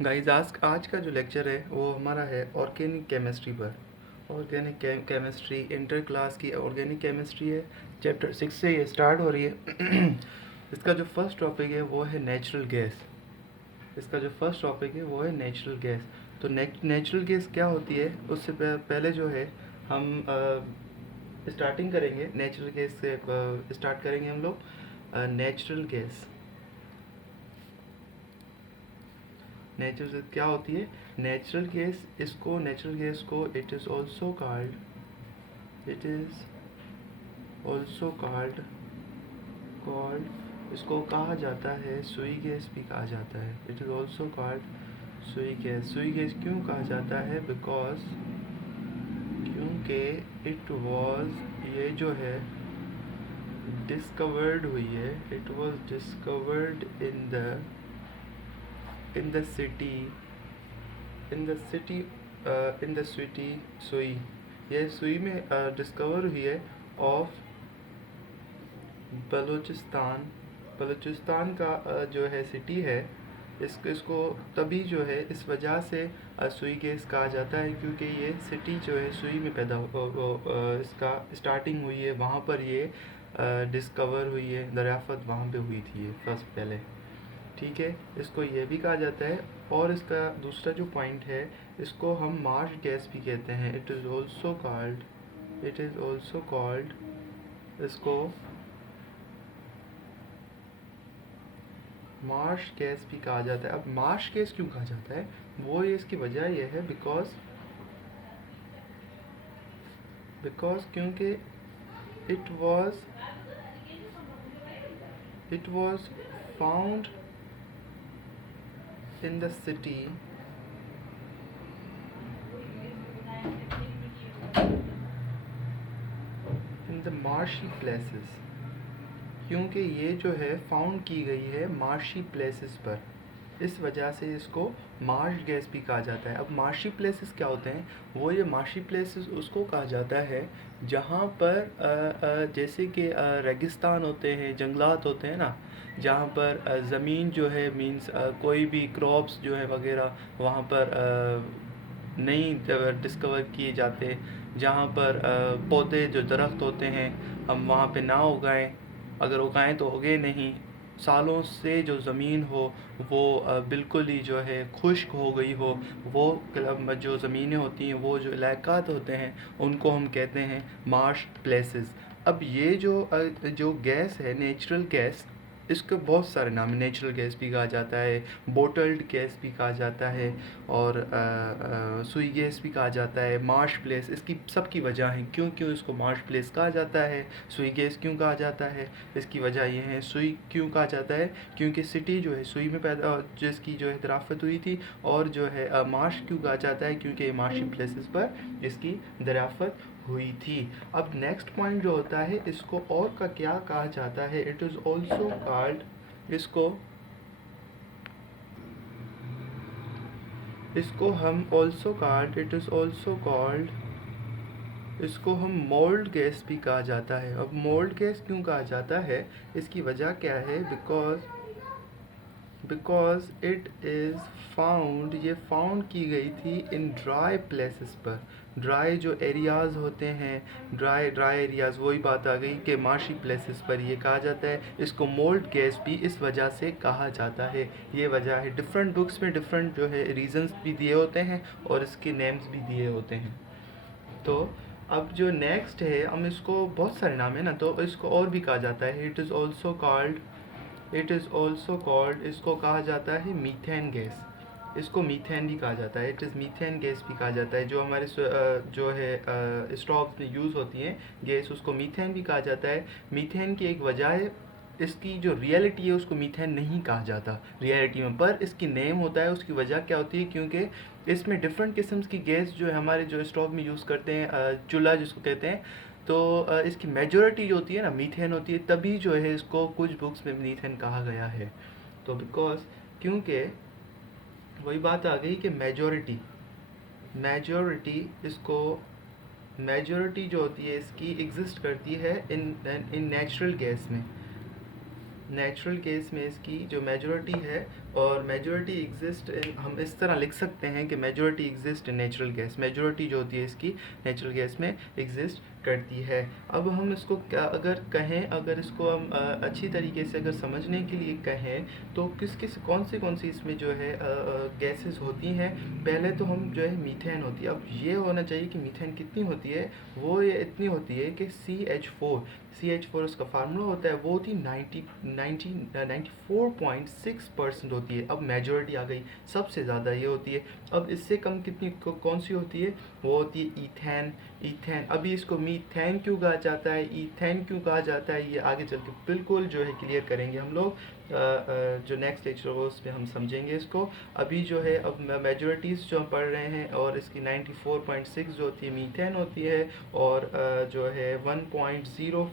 Guys आज का जो लेक्चर है वो हमारा है ऑर्गेनिक केमिस्ट्री पर। ऑर्गेनिक केमिस्ट्री इंटर क्लास की ऑर्गेनिक केमिस्ट्री है, चैप्टर 6 से ये स्टार्ट हो रही है। इसका जो फर्स्ट टॉपिक है वो है नेचुरल गैस। इसका जो फर्स्ट टॉपिक है वो है नेचुरल गैस। तो नेचुरल गैस क्या होती है उससे पहले जो है हम स्टार्टिंग करेंगे। नेचुरल गैस से स्टार्ट करेंगे हम लोग। नेचुरल गैस नेचुरल क्या होती है? नेचुरल गैस को इट इज़ ऑल्सो कॉल्ड इसको कहा जाता है सुई गैस भी कहा जाता है। इट इज़ ऑल्सो कॉल्ड सुई गैस क्यों कहा जाता है? क्योंकि इट वॉज ये जो है डिस्कवर्ड हुई है। It was discovered in the city in the city in the city सुई। ये सुई में डिस्कवर हुई है ऑफ बलूचिस्तान का जो है सिटी है। इसको तभी जो है इस वजह से सुई गैस कहा जाता है क्योंकि ये सिटी जो है सुई में पैदा इसका स्टार्टिंग हुई है, वहाँ पर ये डिस्कवर हुई है, दरियाफ़त वहाँ पे हुई थी ये फर्स्ट पहले। ठीक है, इसको ये भी कहा जाता है। और इसका दूसरा जो पॉइंट है, इसको हम मार्श गैस भी कहते हैं। इट इज़ ऑल्सो कॉल्ड इसको मार्श गैस भी कहा जाता है। अब मार्श गैस क्यों कहा जाता है? वो ये इसकी वजह यह है बिकॉज क्योंकि it was found in the city in the marshy places. क्योंकि ये जो है फाउंड की गई है मार्शी प्लेसेस पर, इस वजह से इसको मार्श गैस भी कहा जाता है। अब मार्शी प्लेसेस क्या होते हैं? वो ये मार्शी प्लेसेस उसको कहा जाता है जहाँ पर जैसे कि रेगिस्तान होते हैं, जंगलात होते हैं ना, जहाँ पर ज़मीन जो है मींस कोई भी क्रॉप्स जो है वगैरह वहाँ पर नहीं डिस्कवर किए जाते। जहाँ पर पौधे जो दरख्त होते हैं हम वहाँ पे ना उगाएं, अगर उगाएं तो उगे नहीं। सालों से जो ज़मीन हो वो बिल्कुल ही जो है खुश्क हो गई हो, वो जो ज़मीनें होती हैं, वो जो इलाक़ात होते हैं, उनको हम कहते हैं मार्श प्लेसेस। अब ये जो गैस है नेचुरल गैस, इसके बहुत सारे नाम है। नेचुरल गैस भी कहा जाता है, बोटल्ड गैस भी कहा जाता है, और सुई गैस भी कहा जाता है, मार्श प्लेस। इसकी सबकी वजह है क्यों क्यों इसको मार्श प्लेस कहा जाता है, सुई गैस क्यों कहा जाता है। इसकी वजह ये है, सुई क्यों कहा जाता है क्योंकि सिटी जो है सुई में पैदा जिसकी जो है दराफत हुई थी। और जो है मार्श क्यों कहा जाता है क्योंकि मार्शी प्लेसेस पर इसकी दराफत हुई थी। अब नेक्स्ट पॉइंट जो होता है, इसको और का क्या कहा जाता है? इट इज़ ऑल्सो कॉल्ड इसको हम also called it is also called इसको हम मोल्ड गैस भी कहा जाता है। अब मोल्ड गैस क्यों कहा जाता है? इसकी वजह क्या है? बिकॉज इट इज़ फाउंड ये फाउंड की गई थी इन ड्राई प्लेसेस पर। ड्राई जो एरियाज़ होते हैं, ड्राई एरियाज़, वही बात आ गई कि मार्शी प्लेसेस पर ये कहा जाता है। इसको मोल्ड गैस भी इस वजह से कहा जाता है। ये वजह है। डिफरेंट बुक्स में डिफरेंट जो है रीजंस भी दिए होते हैं और इसके नेम्स भी दिए होते हैं। तो अब जो नेक्स्ट है, हम इसको बहुत सारे नाम है ना, तो इसको और भी कहा जाता है। इट इज़ ऑल्सो कॉल्ड इसको कहा जाता है मीथेन गैस। इसको मीथेन भी कहा जाता है। इट इज़ मीथेन गैस भी कहा जाता है। जो हमारे जो है स्टोव में यूज़ होती हैं गैस, उसको मीथेन भी कहा जाता है। मीथेन की एक वजह है, इसकी जो रियलिटी है उसको मीथेन नहीं कहा जाता रियलिटी में, पर इसकी नेम होता है। उसकी वजह क्या होती है? क्योंकि इसमें डिफरेंट किस्म की गैस जो है हमारे जो स्टोव में यूज़ करते हैं, चूल्हा जिसको कहते हैं, तो इसकी मेजॉरिटी जो होती है ना मीथेन होती है। तभी जो है इसको कुछ बुक्स में मीथेन कहा गया है। तो बिकॉज क्योंकि वही बात आ गई कि मेजॉरिटी जो होती है इसकी एग्जिस्ट करती है इन नेचुरल गैस में। नेचुरल केस में इसकी जो मेजॉरिटी है, और मेजॉरिटी एग्जिस्ट हम इस तरह लिख सकते हैं कि majority exist in natural gas, majority जो होती है इसकी नेचुरल गैस में एग्जिस्ट करती है। अब हम इसको क्या अगर कहें, अगर इसको हम अच्छी तरीके से अगर समझने के लिए कहें तो किस किस कौन सी इसमें जो है गैसेस होती हैं। पहले तो हम जो है मीथेन होती है। अब ये होना चाहिए कि मीथेन कितनी होती है, वो ये इतनी होती है कि CH4 उसका फार्मूला होता है, वो होती 94.6% होती है। अब मेजॉरिटी आ गई, सबसे ज़्यादा ये होती है। अब इससे कम कितनी कौन सी होती है, वो होती है ईथेन। अभी इसको मीथेन क्यों कहा जाता है, ईथेन क्यों कहा जाता है, ये आगे चल के बिल्कुल जो है क्लियर करेंगे हम लोग। जो नेक्स्ट लेक्चर होगा उसमें हम समझेंगे इसको। अभी जो है अब मेजॉरिटीज़ जो हम पढ़ रहे हैं, और इसकी 94.6 जो होती है मीथेन होती है, और जो है 1.05